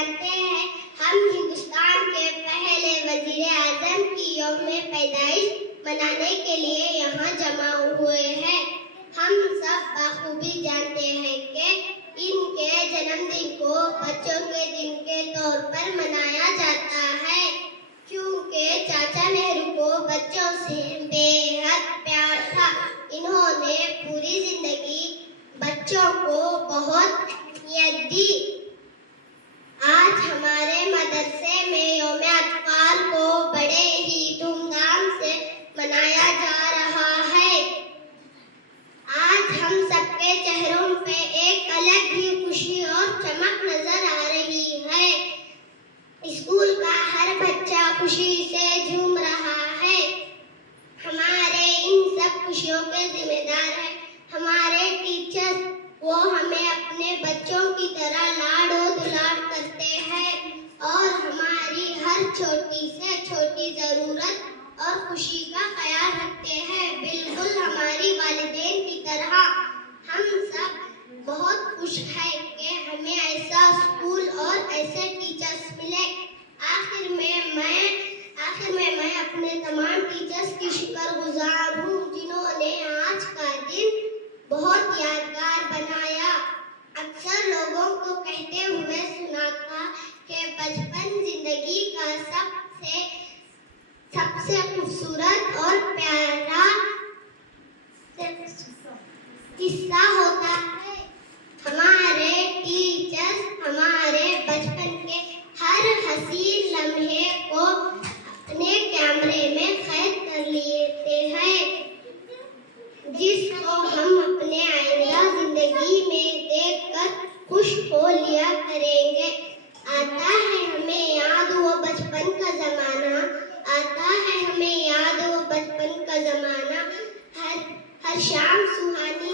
जानते हैं, हम हिंदुस्तान के पहले वजीर आजम की यौम पैदाइश मनाने के लिए यहाँ जमा हुए हैं। हम सब बखूबी जानते हैं कि इनके जन्मदिन को बच्चों के दिन के तौर पर मनाया जाता है, क्योंकि चाचा नेहरू को बच्चों से बेहद प्यार था। इन्होंने पूरी जिंदगी बच्चों को बहुत अहमियत दी। आज हमारे मदरसे में यौम अतफाल को बड़े ही धूमधाम से मनाया जा रहा है। आज हम सबके चेहरों पे एक अलग ही खुशी और चमक नजर आ रही है। स्कूल का हर बच्चा खुशी से झूम रहा है। हमारे इन सब खुशियों के जिम्मेदार हैं हमारे टीचर्स। वो हमें अपने बच्चों की तरह लाडो दुलार करते हैं और हमारी हर छोटी से छोटी जरूरत और खुशी का ख्याल रखते हैं, बिल्कुल हमारी वालिदैन की तरह। हम सब बहुत खुश हैं कि हमें ऐसा स्कूल और ऐसे टीचर्स मिले। आखिर में मैं अपने तमाम टीचर्स की शुक्रगुजार हूँ, जिन्होंने आज का दिन बहुत यादगार बनाया। अक्सर लोगों को कहते हुए सुना था कि बचपन जिंदगी का सबसे खूबसूरत और प्यारा किस्सा होता है। हमारे टीचर्स हमारे बचपन के हर हसीन लम्हे को अपने कैमरे में कैद कर लेते हैं, जिसको हम अपने आइंदा जिंदगी में देखकर खुश हो लिया करेंगे। आता है हमें याद वो बचपन का जमाना, आता है हमें याद वो बचपन का जमाना। हर शाम सुहानी